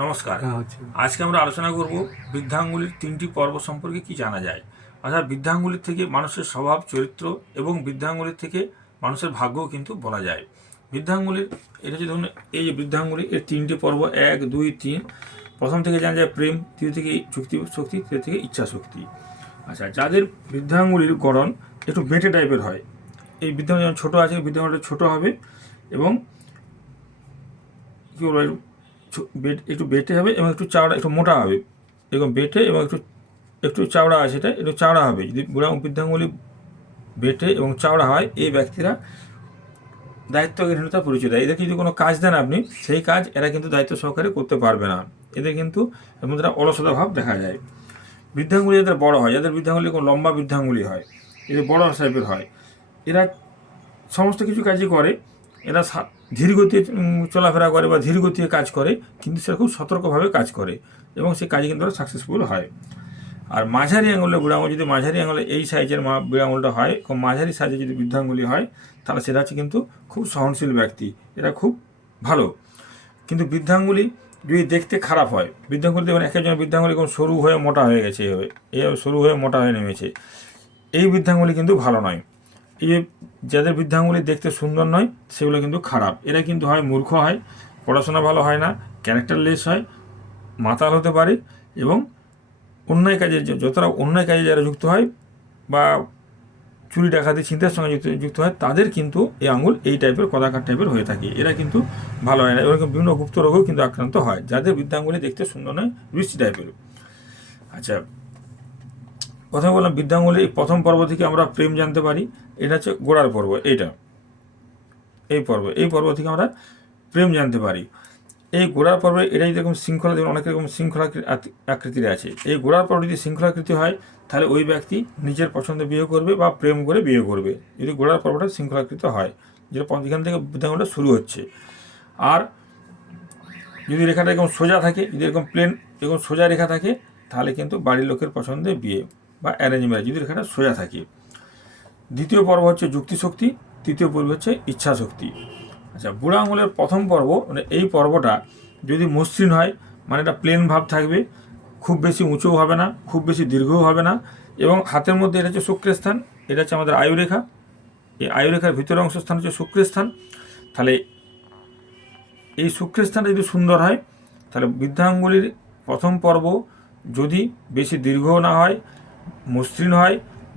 নমস্কার। হ্যাঁ। আজকে আমরা আলোচনা করব বৃদ্ধাঙ্গুলির তিনটি পর্ব সম্পর্কে কি জানা যায়? অর্থাৎ বৃদ্ধাঙ্গুলির থেকে মানুষের স্বভাব চরিত্র এবং বৃদ্ধাঙ্গুলির থেকে মানুষের ভাগ্যও কিন্তু বলা যায়। বৃদ্ধাঙ্গুলির এটা হচ্ছে ধরুন এই যে বৃদ্ধাঙ্গুলি এর তিনটি পর্ব এক দুই তিন। প্রথম থেকে জানা যায় প্রেম তৃতীয় থেকে চুক্তি শক্তি তৃতীয় থেকে ইচ্ছা শক্তি। আচ্ছা যাদের বৃদ্ধাঙ্গুলির গড়ন একটু বেটে টাইপের হয় এই বৃদ্ধাঙ্গুলি যেমন ছোটো আছে বৃদ্ধাঙ্গুলিটা ছোটো হবে এবং কী বলব একটু বেট হবে এবং একটু চাওড়া, একটু মোটা হবে। এরকম বেটে এবং একটু একটু চাওড়া আছে এটা, একটু চাওড়া হবে। যদি বুড়া বৃদ্ধাঙ্গুলি বেটে এবং চাওড়া হয়, এই ব্যক্তিরা দায়িত্বহীনতা পরিচয় দেয়। এদের যদি কোনো কাজ দেন আপনি, সেই কাজ এরা কিন্তু দায়িত্ব সহকারে করতে পারবে না। এদের কিন্তু এর মধ্যে অলসতা ভাব দেখা যায়। বৃদ্ধাঙ্গুলি যাদের বড় হয়, যাদের বৃদ্ধাঙ্গুলি কোনো লম্বা বৃদ্ধাঙ্গুলি হয়, এদের বড় টাইপের হয়, এরা সমস্ত কিছু কাজই করে এরা ধীর গতিতে চলাফেরা করে বা ধীর গতিতে কাজ করে, কিন্তু সেটা খুব সতর্কভাবে কাজ করে এবং সেই কাজে কিন্তু সাকসেসফুল হয়। আর মাঝারি আঙুলে বুড়ো যদি মাঝারি আঙুলে এই সাইজের মা বুড়ো হয়, খুব মাঝারি সাইজে যদি বৃদ্ধাঙ্গুলি হয়, তাহলে সেটা হচ্ছে কিন্তু খুব সহনশীল ব্যক্তি, এরা খুব ভালো। কিন্তু বৃদ্ধাঙ্গুলি যদি দেখতে খারাপ হয়, বৃদ্ধাঙ্গুলি দেখবেন এক একজন বৃদ্ধাঙ্গুলি কোনো সরু হয়ে মোটা হয়ে গেছে এভাবে এইভাবে সরু হয়ে মোটা হয়ে নেমেছে, এই বৃদ্ধাঙ্গুলি কিন্তু ভালো নয়। এই যে যাদের বৃদ্ধাঙ্গুলি দেখতে সুন্দর নয়, সেগুলো কিন্তু খারাপ। এরা কিন্তু হয় মূর্খ হয়, পড়াশোনা ভালো হয় না, ক্যারেক্টারলেস হয়, মাতাল হতে পারে এবং অন্যায় কাজে যতটা অন্যায় কাজে যারা যুক্ত হয় বা চুরি ডাকাতি চিন্তার সঙ্গে যুক্ত যুক্ত হয়, তাদের কিন্তু এই আঙুল এই টাইপের, কদাকার টাইপের হয়ে থাকে। এরা কিন্তু ভালো হয় না। এরকম বিভিন্ন গুপ্ত রোগেও কিন্তু আক্রান্ত হয়। যাদের বৃদ্ধাঙ্গুলি দেখতে সুন্দর নয়, বৃষ্টি টাইপের আচ্ছা প্রথমে বললাম বৃদ্ধাঙ্গুলির প্রথম পর্ব থেকে আমরা প্রেম জানতে পারি। এটা হচ্ছে গোড়ার পর্ব, এইটা। এই পর্ব এই পর্ব থেকে আমরা প্রেম জানতে পারি। এই গোড়ার পর্বে এটাই যেরকম শৃঙ্খলা, যেমন অনেক রকম শৃঙ্খলা আকৃতির আছে। এই গোড়ার পর্ব যদি শৃঙ্খলাকৃতি হয়, তাহলে ওই ব্যক্তি নিজের পছন্দে বিয়ে করবে বা প্রেম করে বিয়ে করবে। যদি গোড়ার পর্বটা শৃঙ্খলাকৃত হয়, যেটা এখান থেকে বৃদ্ধাঙ্গুলটা শুরু হচ্ছে। আর যদি রেখাটা এরকম সোজা থাকে, যদি এরকম প্লেন এরকম সোজা রেখা থাকে, তাহলে কিন্তু বাড়ির লোকের পছন্দে বিয়ে। বা অ্যারেঞ্জ ম্যারেজ যদি রেখাটা সোজা থাকে। দ্বিতীয় পর্ব হচ্ছে যুক্তিশক্তি, তৃতীয় পর্ব হচ্ছে ইচ্ছাশক্তি। আচ্ছা বুড়া আঙুলের প্রথম পর্ব মানে এই পর্বটা যদি মসৃণ হয় মানে এটা প্লেন ভাব থাকবে, খুব বেশি উঁচুও হবে না, খুব বেশি দীর্ঘও হবে না, এবং হাতের মধ্যে এটা হচ্ছে শুক্রের স্থান, এটা হচ্ছে আমাদের আয়ুরেখা। এই আয়ুরেখার ভিতরের অংশ স্থান হচ্ছে শুক্রের স্থান। তাহলে এই শুক্রের স্থানটা যদি সুন্দর হয়, তাহলে বৃদ্ধাঙ্গুলির প্রথম পর্ব যদি বেশি দীর্ঘ না হয় মসৃণ হয়,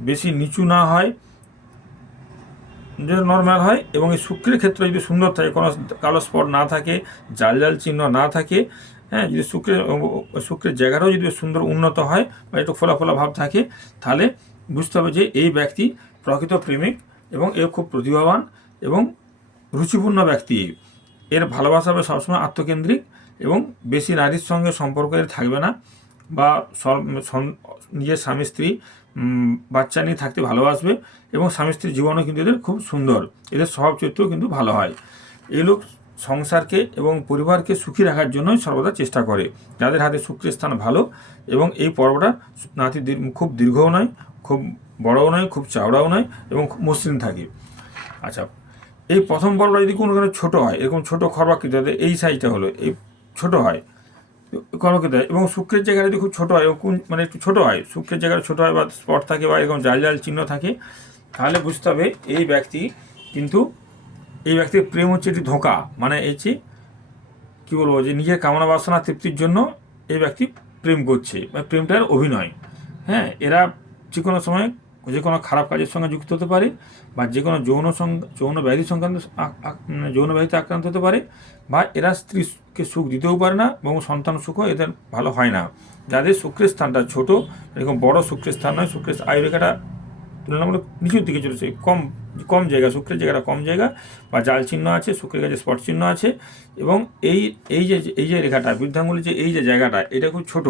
বেশি নিচু না হয় যদি নর্মাল হয় এবং এই শুক্রের ক্ষেত্রে যদি সুন্দর থাকে, কোনো কালো স্পট না থাকে, জাল জাল চিহ্ন না থাকে হ্যাঁ যদি শুক্রের শুক্রের জায়গাটাও যদি সুন্দর উন্নত হয় বা একটু ফোলা ফোলা ভাব থাকে, তাহলে বুঝতে হবে যে এই ব্যক্তি প্রকৃত প্রেমিক এবং এ খুব প্রতিভাবান এবং রুচিপূর্ণ ব্যক্তি। এর ভালোবাসা হবে সবসময় আত্মকেন্দ্রিক এবং বেশি নারীর সঙ্গে সম্পর্ক এর থাকবে না। বা নিজের স্বামী স্ত্রী বাচ্চা নিয়ে থাকতে ভালোবাসবে এবং স্বামী স্ত্রীর জীবনও কিন্তু এদের খুব সুন্দর। এদের স্বভাব চরিত্রও কিন্তু ভালো হয়। এই লোক সংসারকে এবং পরিবারকে সুখী রাখার জন্যই সর্বদা চেষ্টা করে। যাদের হাতে শুক্রের স্থান ভালো এবং এই পর্বটা নাতি খুব দীর্ঘও নয় খুব বড়ও নয় খুব চাওড়াও নয় এবং খুব মসৃণ থাকে। আচ্ছা এই প্রথম পর্বটা যদি কোনো ছোটো হয় এরকম ছোটো খরবাকৃতি হয়, এই সাইজটা হলো এই ছোটো হয়। কর্মকৃত হয় এবং শুক্রের জায়গাটা যদি খুব ছোটো হয় কোন- মানে একটু ছোটো হয়, শুক্রের জায়গাটা ছোটো হয় বা স্পট থাকে বা এরকম জাল জাল চিহ্ন থাকে, তাহলে বুঝতে হবে এই ব্যক্তি কিন্তু, এই ব্যক্তির প্রেম হচ্ছে একটি ধোঁকা। মানে এই যে, কী বলব, যে নিজের কামনা বাসনা তৃপ্তির জন্য এই ব্যক্তি প্রেম করছে, বা প্রেমটার অভিনয়। হ্যাঁ এরা যে কোনো সময় যে কোনো খারাপ কাজের সঙ্গে যুক্ত হতে পারে বা যে কোনো যৌন যৌন ব্যাধি সংক্রান্ত যৌন ব্যাধিতে আক্রান্ত হতে পারে বা এরা স্ত্রীকে সুখ দিতেও পারে না এবং সন্তান সুখও এদের ভালো হয় না। যাদের শুক্রের স্থানটা ছোট, এরকম বড় শুক্রের স্থান নয় শুক্রের আয়ুরেখাটা তুলনামূলক নিচুর দিকে চলেছে, কম কম জায়গা শুক্রের জায়গাটা কম জায়গা বা জাল চিহ্ন আছে শুক্রের কাছে স্পট চিহ্ন আছে এবং এই এই যে এই যে রেখাটা বৃদ্ধাঙ্গুলি যে, এই যে জায়গাটা, এটা খুব ছোট,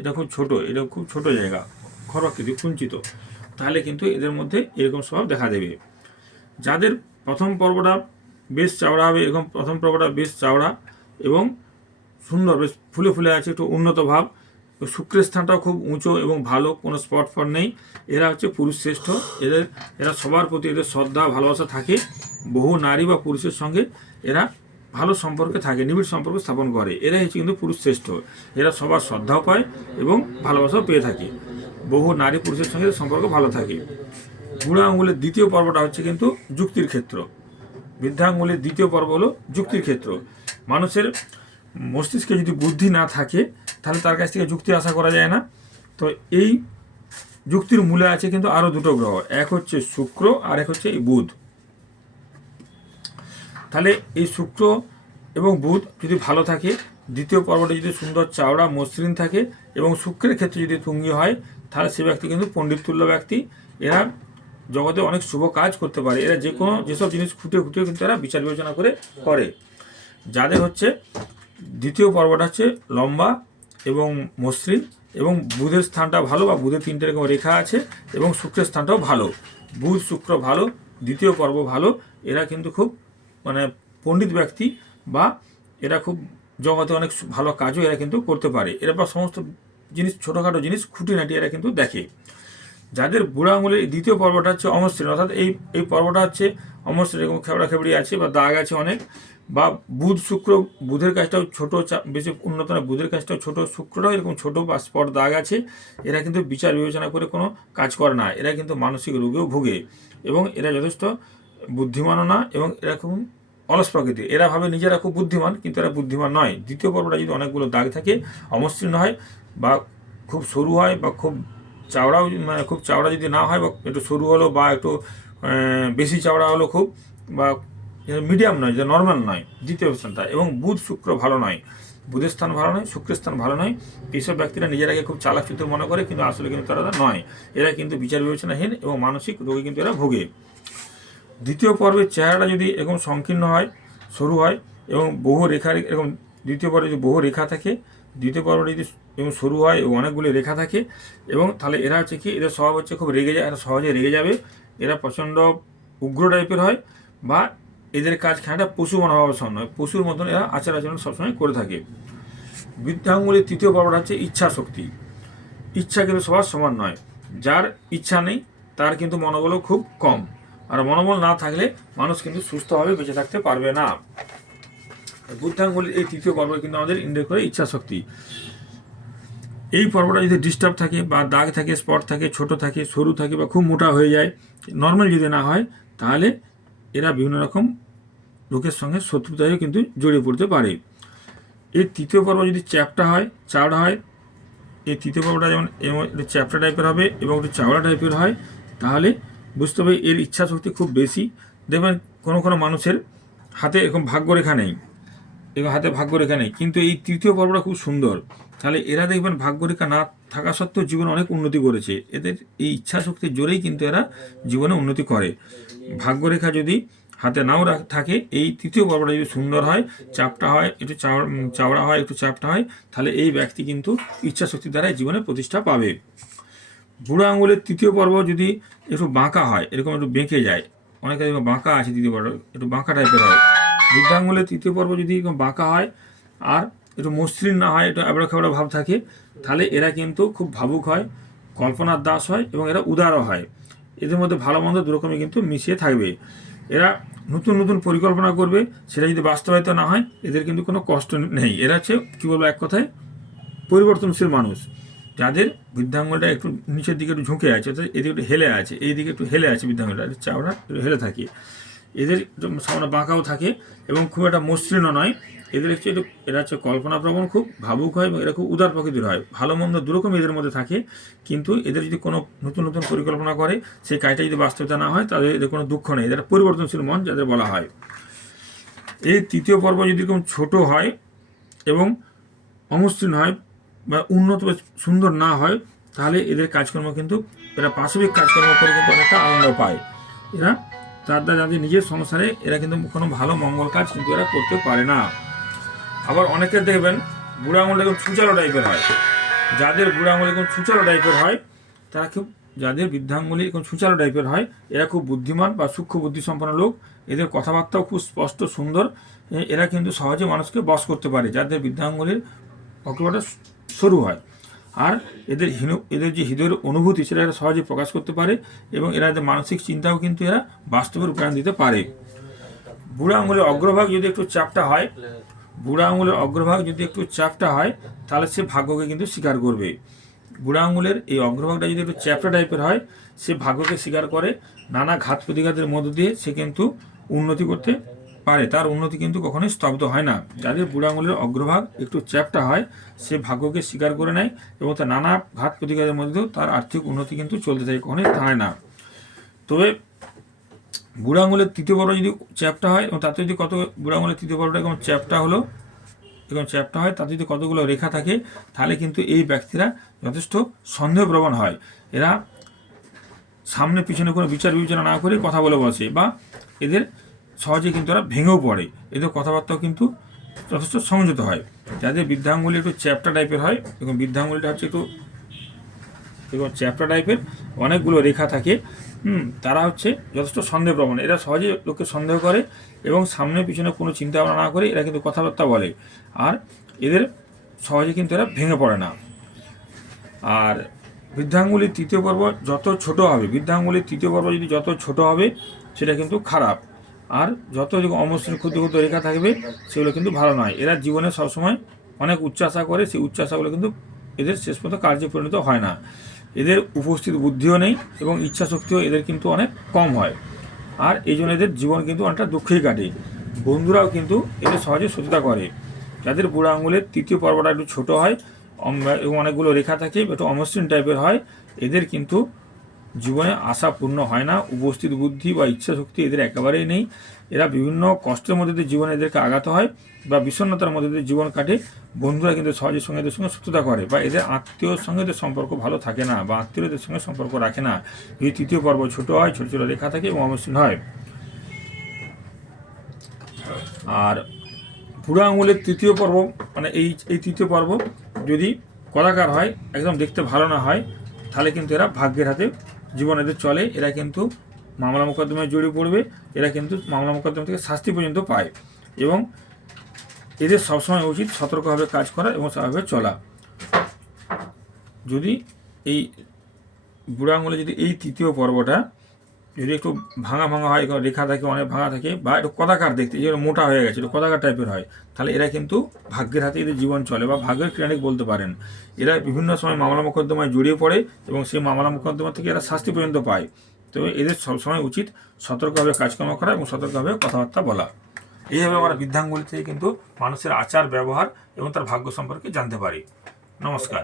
এটা খুব ছোট, এটা খুব ছোট জায়গা খরবাকৃতি কুঞ্চিত। তাহলে কিন্তু এদের মধ্যে এরকম স্বভাব দেখা দেবে। যাদের প্রথম পর্বটা বেশ চাওড়া হবে, এরকম প্রথম পর্বটা বেশ চাওড়া এবং সুন্দর, বেশ ফুলে ফুলে আছে, একটু উন্নত ভাব। শুক্রের স্থানটাও খুব উঁচু এবং ভালো, কোনো স্পট ফট নেই। এরা হচ্ছে পুরুষ শ্রেষ্ঠ। এদের, এরা সবার প্রতি এদের শ্রদ্ধা, ভালোবাসা থাকে। বহু নারী বা পুরুষের সঙ্গে এরা ভালো সম্পর্কে থাকে, নিবিড় সম্পর্ক স্থাপন করে। এরাই হচ্ছে কিন্তু পুরুষ শ্রেষ্ঠ। এরা সবার শ্রদ্ধাও পায় এবং ভালোবাসাও পেয়ে থাকে। বহু নারী পুরুষের সঙ্গে সম্পর্ক ভালো থাকে। বুড়া আঙুলের দ্বিতীয় পর্বটা হচ্ছে কিন্তু যুক্তির ক্ষেত্র। বৃদ্ধাঙ্গুলের দ্বিতীয় পর্ব হলো যুক্তির ক্ষেত্র। মানুষের মস্তিষ্কে যদি বুদ্ধি না থাকে, তাহলে তার কাছ থেকে যুক্তি আশা করা যায় না। তো এই যুক্তির মূলে আছে কিন্তু আরও দুটো গ্রহ, এক হচ্ছে শুক্র আর এক হচ্ছে এই বুধ। তাহলে এই শুক্র এবং বুধ যদি ভালো থাকে, দ্বিতীয় পর্বটা যদি সুন্দর চাওড়া মসৃণ থাকে এবং শুক্রের ক্ষেত্রে যদি তুঙ্গি হয় তাহলে সে ব্যক্তি কিন্তু পণ্ডিত তুল্য ব্যক্তি। এরা জগতে অনেক শুভ কাজ করতে পারে। এরা যে কোনো যেসব জিনিস খুঁটে খুঁটে কিন্তু এরা বিচার বিবেচনা করে করে। যাদের হচ্ছে দ্বিতীয় পর্বটা হচ্ছে লম্বা এবং মসৃণ এবং বুধের স্থানটা ভালো বা বুধের তিনটে রকম রেখা আছে এবং শুক্রের স্থানটাও ভালো। বুধ, শুক্র ভালো, দ্বিতীয় পর্ব ভালো। এরা কিন্তু খুব মানে পণ্ডিত ব্যক্তি বা এরা খুব জগতে অনেক ভালো কাজও এরা কিন্তু করতে পারে। এরা বা সমস্ত জিনিস, ছোটোখাটো জিনিস খুঁটিনাটি এরা কিন্তু দেখে। যাদের বুড়ো আঙুলের দ্বিতীয় পর্বটা হচ্ছে অমসৃণ অর্থাৎ এই এই পর্বটা হচ্ছে অমসৃণ এরকম খেবড়া খেবড়ি আছে বা দাগ আছে অনেক, বা বুধ শুক্র বুধের কাজটাও ছোট বেশি উন্নত না বুধের কাজটাও ছোট শুক্রটাও এরকম ছোট বা স্পট দাগ আছে, এরা কিন্তু বিচার বিবেচনা করে কোনো কাজ করে না, এরা কিন্তু মানসিক রোগেও ভোগে এবং এরা যথেষ্ট বুদ্ধিমানও না এবং এরকম অলস প্রকৃতি এরা ভাবে নিজেরা খুব বুদ্ধিমান, কিন্তু এরা বুদ্ধিমান নয়। দ্বিতীয় পর্বটা যদি অনেকগুলো দাগ থাকে অমসৃণ হয় বা খুব সরু হয় বা খুব চাওড়াও মানে খুব চাওড়া যদি না হয় বা একটু সরু হলো বা একটু বেশি চাওড়া হলো খুব বা মিডিয়াম নয়, যে নর্মাল নয়, দ্বিতীয় স্থানটা। এবং বুধ শুক্র ভালো নয়, বুধের স্থান ভালো নয়, শুক্রের স্থান ভালো নয়। এইসব ব্যক্তিরা নিজেরাকে খুব চালাক মনে করে, কিন্তু আসলে কিন্তু তারা নয়। এরা কিন্তু বিচার বিবেচনাহীন এবং মানসিক রোগে কিন্তু এরা ভোগে। দ্বিতীয় পর্বের চেহারাটা যদি এরকম সংকীর্ণ হয়, সরু হয় এবং বহু রেখা, এরকম দ্বিতীয় পর্বে যদি বহু রেখা থাকে, দ্বিতীয় পর্বটা যদি এবং সরু হয় এবং অনেকগুলি রেখা থাকে এবং তাহলে এরা হচ্ছে কি, এদের স্বভাব হচ্ছে খুব রেগে যায়, এরা সহজে রেগে যাবে। এরা প্রচণ্ড উগ্র টাইপের হয় বা এদের কাজ খানাটা পশু মনোভাবের সমান নয় পশুর মতন এরা আচার আচরণ সবসময় করে থাকে। বৃদ্ধাঙ্গুলির তৃতীয় পর্বটা হচ্ছে ইচ্ছা শক্তি। ইচ্ছা কিন্তু সবার সমান নয়। যার ইচ্ছা নেই, তার কিন্তু মনোবলও খুব কম। আর মনোবল না থাকলে মানুষ কিন্তু সুস্থভাবে বেঁচে থাকতে পারবে না। বুদ্ধাঙ্গুলির এই তৃতীয় পর্ব কিন্তু আমাদের ইন্ডিয়া করে ইচ্ছা শক্তি। এই পর্বটা যদি ডিস্টার্ব থাকে বা দাগ থাকে স্পট থাকে, ছোট থাকে, সরু থাকে বা খুব মোটা হয়ে যায় নর্মাল যদি না হয়, তাহলে এরা বিভিন্ন রকম লোকের সঙ্গে শত্রুতায়ও কিন্তু জড়িয়ে পড়তে পারে। এর তৃতীয় পর্ব যদি চ্যাপটা হয়, চাওড়া হয়, এই তৃতীয় পর্বটা যেমন একটু চ্যাপটা টাইপের হবে এবং একটু চাওড়া টাইপের হয়, তাহলে বুঝতে হবে এর ইচ্ছা শক্তি খুব বেশি। দেখবেন কোনো কোনো মানুষের হাতে এরকম ভাগ্যরেখা নেই। এবং হাতে ভাগ্যরেখা নেই। কিন্তু এই তৃতীয় পর্বটা খুব সুন্দর। তাহলে এরা দেখবেন ভাগ্যরেখা না থাকা সত্ত্বেও জীবনে অনেক উন্নতি করেছে। এদের এই ইচ্ছা শক্তির জোরেই কিন্তু এরা জীবনে উন্নতি করে। ভাগ্যরেখা যদি হাতে নাও থাকে, এই তৃতীয় পর্বটা যদি সুন্দর হয়, চাপটা হয়, একটু চাওড়া হয়, একটু চাপটা হয়, তাহলে এই ব্যক্তি কিন্তু ইচ্ছা শক্তির দ্বারাই জীবনে প্রতিষ্ঠা পাবে। বুড়ো আঙুলের তৃতীয় পর্ব যদি একটু বাঁকা হয়, এরকম একটু বেঁকে যায়, অনেকে বাঁকা আছে তৃতীয় পর্ব, একটু বাঁকা টাইপের হয়। বৃদ্ধ আঙুলের তৃতীয় পর্ব যদি বাঁকা হয় আর একটু মসৃণ না হয়, একটু খেবড়া ভাব থাকে, তাহলে এরা কিন্তু খুব ভাবুক হয়, কল্পনার দাস হয় এবং এরা উদারও হয়। এদের মধ্যে ভালো মন্দ দুরকমই কিন্তু মিশিয়ে থাকবে। এরা নতুন নতুন পরিকল্পনা করবে, সেটা যদি বাস্তবায়িত না হয়, এদের কিন্তু কোনো কষ্ট নেই। এরা হচ্ছে, কী বলব এক কথায়, পরিবর্তনশীল মানুষ। যাদের বৃদ্ধাঙ্গলটা একটু নিচের দিকে একটু ঝুঁকে আছে, অর্থাৎ এদিকে একটু হেলে আছে এই দিকে একটু হেলে আছে বৃদ্ধাঙ্গলটা চাওড়া হেলে থাকে। এদের সামনে বাঁকাও থাকে এবং খুব একটা মসৃণও নয়। এদের হচ্ছে এরা হচ্ছে কল্পনাপ্রবণ খুব ভাবুক হয় এবং এরা খুব উদার প্রকৃতির হয়। ভালো মন্দ দুরকম এদের মধ্যে থাকে। কিন্তু এদের যদি কোনো নতুন নতুন পরিকল্পনা করে, সেই কাজটা যদি বাস্তবতা না হয়, তাহলে এদের কোনো দুঃখ নেই। এদের পরিবর্তনশীল মন, যাদের বলা হয়। এই তৃতীয় পর্ব যদি এরকম ছোট হয় এবং অমসৃণ হয় বা উন্নত বা সুন্দর না হয়, তাহলে এদের কাজকর্ম কিন্তু, এরা পাশবিক কাজকর্ম করে কিন্তু অনেকটা আনন্দ পায়। এরা তার দ্বারা যাদের নিজের সংসারে, এরা কিন্তু কোনো ভালো মঙ্গল কাজ কিন্তু এরা করতে পারে না। আবার অনেকে দেখবেন, বুড়া আঙুল এরকম ছুচালো টাইপের হয়। যাদের বুড়া আঙুল এরকম ছুচালো টাইপের হয়, তারা খুব, যাদের বৃদ্ধাঙ্গুলি এরকম ছুচালো টাইপের হয়, এরা খুব বুদ্ধিমান বা সূক্ষ্ম বুদ্ধি সম্পন্ন লোক। এদের কথাবার্তাও খুব স্পষ্ট, সুন্দর। এরা কিন্তু সহজে মানুষকে বশ করতে পারে, যাদের বৃদ্ধাঙ্গুলির অক্লটা সরু হয়। আর এদের হীন এদের যে হৃদয়ের অনুভূতি সেটা এরা সহজে প্রকাশ করতে পারে এবং এরা এদের মানসিক চিন্তাও কিন্তু এরা বাস্তবে রূপায়ণ দিতে পারে। বুড়ো আঙুলের অগ্রভাগ যদি একটু চাপটা হয়, বুড়ো আঙুলের অগ্রভাগ যদি একটু চাপটা হয়, তাহলে সে ভাগ্যকে কিন্তু স্বীকার করবে। বুড়ো আঙুলের এই অগ্রভাগটা যদি একটু চ্যাপটা টাইপের হয়, সে ভাগ্যকে স্বীকার করে নানা ঘাত প্রতিঘাতের মধ্য দিয়ে সে কিন্তু উন্নতি করতে পারে, তার উন্নতি কিন্তু কখনোই স্তব্ধ হয় না। যাদের বুড়ো আঙুলের অগ্রভাগ একটু চ্যাপটা হয়, সে ভাগ্যকে স্বীকার করে নেয় এবং তার নানা ঘাত প্রতিঘাতের মধ্যেও তার আর্থিক উন্নতি কিন্তু চলতে থাকে, কখনোই থামে না। তবে বুড়ো আঙুলের তৃতীয় পর্ব যদি চ্যাপটা হয় এবং তাতে যদি কত বুড়ো আঙুলের তৃতীয় পর্বটা এরকম চ্যাপটা হলো, এরকম চ্যাপটা হয়, তাতে যদি কতগুলো রেখা থাকে, তাহলে কিন্তু এই ব্যক্তিরা যথেষ্ট সন্দেহপ্রবণ হয়। এরা সামনে পিছনে কোনো বিচার বিবেচনা না করে কথা বলে বসে বা এদের সহজে কিন্তু এরা ভেঙেও পড়ে। এদের কথাবার্তাও কিন্তু যথেষ্ট সংযত হয়। যাদের বৃদ্ধাঙ্গুলি একটু চ্যাপটা টাইপের হয় এবং বৃদ্ধাঙ্গুলিটা হচ্ছে একটু এবং চ্যাপ্টা টাইপের অনেকগুলো রেখা থাকে, হুম, তারা হচ্ছে যথেষ্ট সন্দেহপ্রবণ এরা সহজে লোককে সন্দেহ করে এবং সামনে পিছনে কোনো চিন্তা ভাবনা না করে এরা কিন্তু কথাবার্তা বলে। আর এদের সহজে কিন্তু এরা ভেঙে পড়ে না। আর বৃদ্ধাঙ্গুলির তৃতীয় পর্ব যত ছোট হবে, বৃদ্ধাঙ্গুলির তৃতীয় পর্ব যদি যত ছোট হবে, সেটা কিন্তু খারাপ। আর যত অমসৃণ ক্ষুদ্র ক্ষুদ্র রেখা থাকবে, সেগুলো কিন্তু ভালো নয়। এরা জীবনে সবসময় অনেক উচ্চাশা করে, সেই উচ্চাশাগুলো কিন্তু এদের শেষ পর্যন্ত কার্যে পরিণত হয় না। এদের উপস্থিত বুদ্ধিও নেই এবং ইচ্ছা শক্তিও এদের কিন্তু অনেক কম হয়। আর এই জন্য এদের জীবন কিন্তু অনেকটা দুঃখেই কাটে। বন্ধুরাও কিন্তু এদের সহজে সত্যতা করে। যাদের বুড়ো আঙুলের তৃতীয় পর্বটা একটু ছোটো হয় এবং অনেকগুলো রেখা থাকে, একটু অমসৃণ টাইপের হয়, এদের কিন্তু জীবনে আশা পূর্ণ হয় না, উপস্থিত বুদ্ধি বা ইচ্ছা শক্তি এদের একেবারেই নেই। এরা বিভিন্ন কষ্টের মধ্যে দিয়ে জীবনে এদেরকে আঘাত হয় বা বিষণ্ণতার মধ্যে দিয়ে জীবন কাটে। বন্ধুরা কিন্তু সহজের সঙ্গে এদের সঙ্গে সত্যতা করে বা এদের আত্মীয়র সঙ্গে এদের সম্পর্ক ভালো থাকে না বা আত্মীয়দের সঙ্গে সম্পর্ক রাখে না। এই তৃতীয় পর্ব ছোট হয়, ছোট ছোট রেখা থাকে এবং অমসৃণ হয়। আর বুড়ো আঙুলের তৃতীয় পর্ব মানে এই এই তৃতীয় পর্ব যদি কলাকার হয়, একদম দেখতে ভালো না হয়, তাহলে কিন্তু এরা ভাগ্যের হাতে জীবন এদের চলে, এরা কিন্তু মামলা মোকদ্দমায় জড়িয়ে পড়বে, এরা কিন্তু মামলা মোকদ্দমা থেকে শাস্তি পর্যন্ত পায় এবং এদের সবসময় উচিত সতর্কভাবে কাজ করা এবং স্বাভাবিকভাবে চলা। যদি এই বুড়ো আঙুলে যদি এই তৃতীয় পর্বটা যদি একটু ভাঙা ভাঙা হয় রেখা থাকে, অনেক ভাঙা থাকে, বা একটু কদাকার দেখতে যে মোটা হয়ে গেছে, একটু কদাকার টাইপের হয়, তাহলে এরা কিন্তু ভাগ্যের হাতে এদের জীবন চলে, বা ভাগ্যের ক্লিনিক বলতে পারেন। এরা বিভিন্ন সময় মামলা মোকদ্দমায় জড়িয়ে পড়ে, এবং সেই মামলা মোকদ্দমা থেকে এরা শাস্তি পর্যন্ত পায়। তো এদের সবসময় উচিত সতর্কভাবে কাজকর্ম করা এবং সতর্কভাবে কথাবার্তা বলা। এইভাবে আমরা বৃদ্ধাঙ্গুলি থেকে কিন্তু মানুষের আচার, ব্যবহার এবং তার ভাগ্য সম্পর্কে জানতে পারি। নমস্কার।